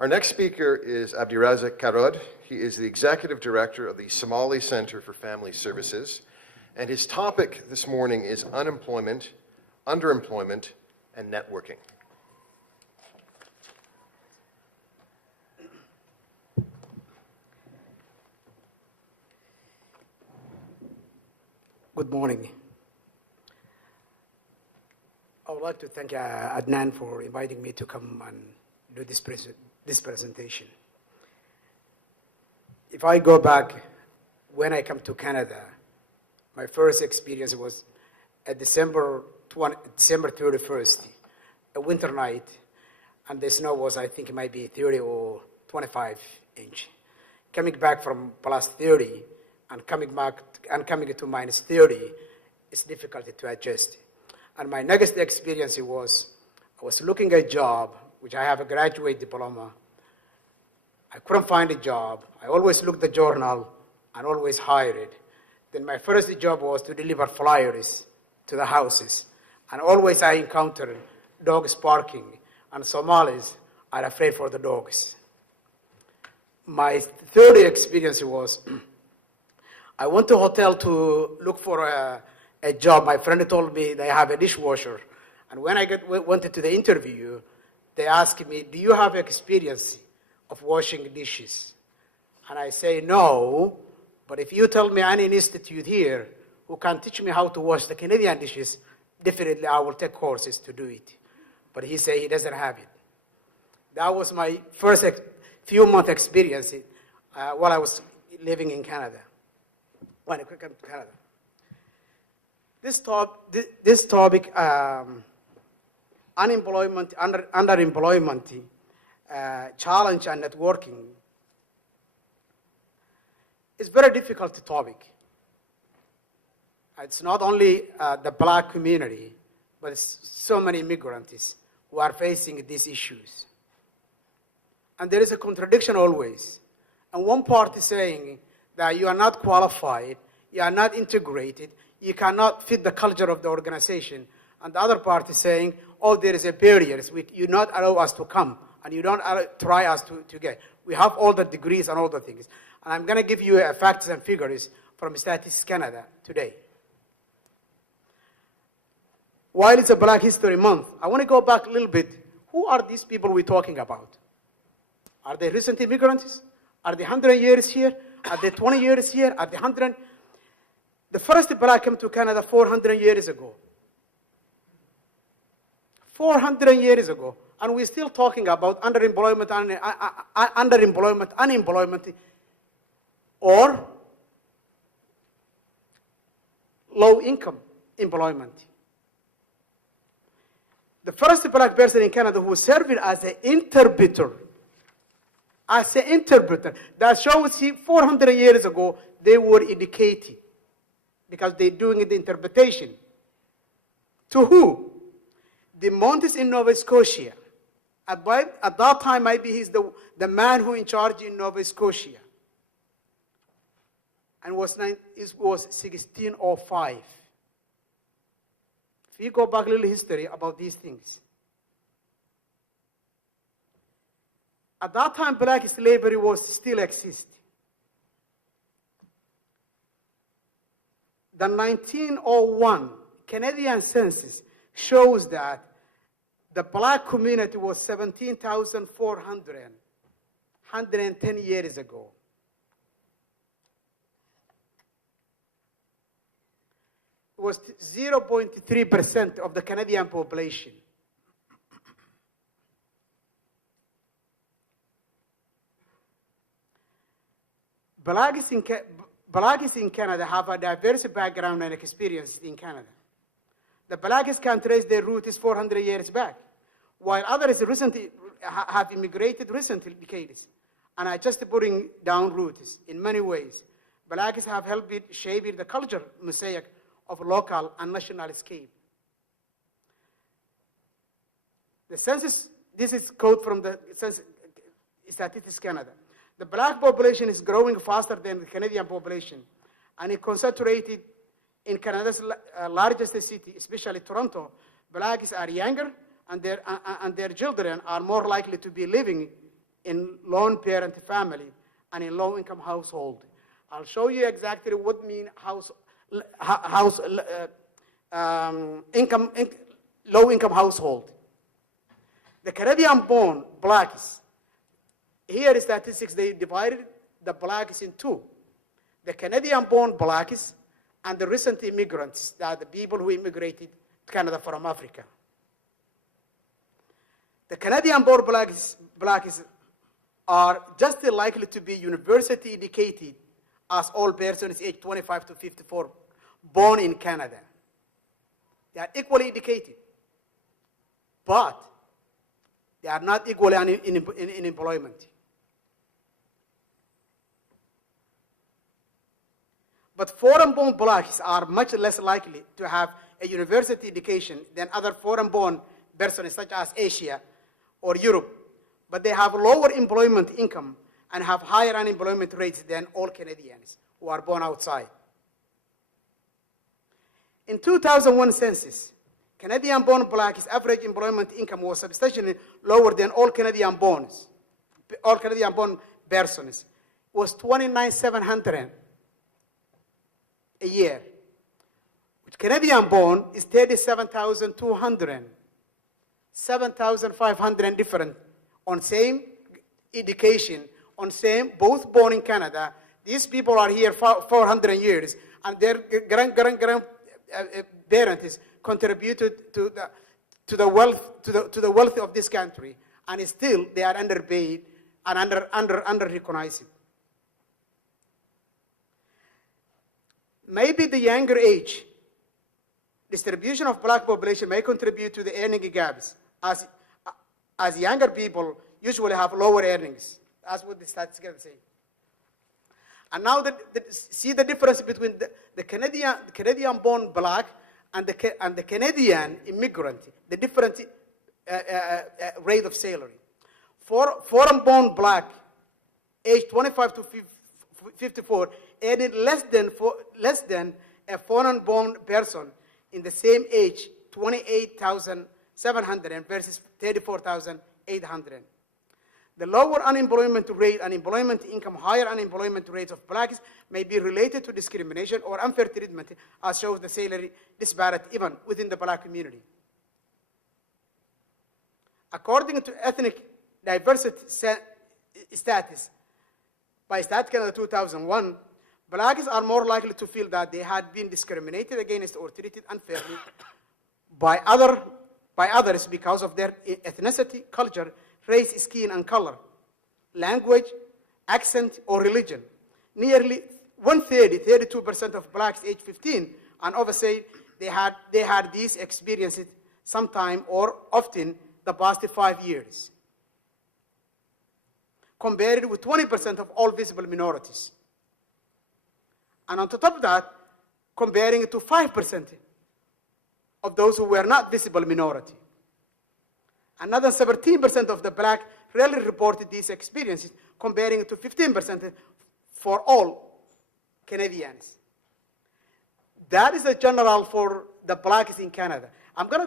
Our next speaker is Abdirizak Karod. He is the Executive Director of the Somali Center for Family Services, and his topic this morning is unemployment, underemployment, and networking. Good morning. I would like to thank Adnan for inviting me to come and do this presentation. If I go back, when I come to Canada, my first experience was at December 31st, a winter night, and the snow was, I think it might be 30 or 25 inch. Coming back from plus 30 and coming to minus 30, it's difficult to adjust. And my next experience was, I was looking at a job, which I have a graduate diploma. I couldn't find a job. I always looked at the journal and always hired. Then my first job was to deliver flyers to the houses. And always I encountered dogs barking, and Somalis are afraid for the dogs. My third experience was, I went to a hotel to look for a job. My friend told me they have a dishwasher. And when I went to the interview, they asked me, do you have experience of washing dishes? And I say, no, but if you tell me any institute here who can teach me how to wash the Canadian dishes, definitely I will take courses to do it. But he said he doesn't have it. That was my first few month experience while I was living in Canada. When I came to Canada. This topic, unemployment, underemployment, challenge and networking, is very difficult topic. It's not only the black community, but it's so many immigrants who are facing these issues. And there is a contradiction always. And one party saying that you are not qualified, you are not integrated, you cannot fit the culture of the organization. And the other party saying, oh, there is a barrier. You not allow us to come, and you don't try us to get. We have all the degrees and all the things. And I'm going to give you facts and figures from Statistics Canada today. While it's a Black History Month, I want to go back a little bit. Who are these people we're talking about? Are they recent immigrants? Are they 100 years here? Are they 20 years here? Are they 100? The first Black came to Canada 400 years ago. 400 years ago. And we're still talking about underemployment, unemployment, or low income employment. The first Black person in Canada who served as an interpreter, that shows 400 years ago they were educated because they're doing the interpretation. To who? The Montes in Nova Scotia. At that time, maybe he's the man who in charge in Nova Scotia. And it was 1605. If you go back a little history about these things. At that time, Black slavery was still existing. The 1901 Canadian census shows that the Black community was 17,400, 110 years ago. It was 0.3% of the Canadian population. Blacks in Canada have a diverse background and experience in Canada. The Blacks can trace their roots 400 years back, while others recently have immigrated recently decades. And I just putting down roots in many ways. Blacks have helped shape the culture mosaic of local and national scale. The census, this is quote from the census, Statistics Canada. The Black population is growing faster than the Canadian population, and it concentrated in Canada's largest city, especially Toronto. Blacks are younger, and their children are more likely to be living in lone parent family and in low income household. I'll show you exactly what mean low income household. The Canadian-born blacks, here is statistics, they divided the blacks in two. The Canadian-born blacks and the recent immigrants, that are the people who immigrated to Canada from Africa. The Canadian-born blacks are just as likely to be university educated as all persons aged 25 to 54 born in Canada. They are equally educated, but they are not equally in employment. But foreign-born blacks are much less likely to have a university education than other foreign-born persons such as Asia or Europe, but they have lower employment income and have higher unemployment rates than all Canadians who are born outside. In 2001 census, Canadian-born blacks' average employment income was substantially lower than all Canadian-born persons. It was $29,700 a year. With Canadian-born is $37,200, $7,500 different on same education, on same, both born in Canada. These people are here for 400 years, and their parents contributed to the wealth of this country, and still they are underpaid and under recognized. Maybe the younger age distribution of black population may contribute to the earning gaps, as younger people usually have lower earnings. That's what the statistics say. And now see the difference between the Canadian-born black and the Canadian immigrant, the different rate of salary. For foreign-born black, age 25 to 54, earning less than a foreign-born person in the same age, $28,700 versus $34,800. The lower unemployment rate and employment income, higher unemployment rates of blacks may be related to discrimination or unfair treatment, as shows the salary disparity even within the black community. According to ethnic diversity status by Stat Canada 2001, blacks are more likely to feel that they had been discriminated against or treated unfairly by others because of their ethnicity, culture, race, skin, and color, language, accent, or religion. Nearly 32% of blacks aged 15 and over say they had these experiences sometime or often the past 5 years, compared with 20% of all visible minorities. And on top of that, comparing it to 5% of those who were not visible minority. Another 17% of the black rarely reported these experiences, comparing it to 15% for all Canadians. That is the general for the blacks in Canada. I'm going to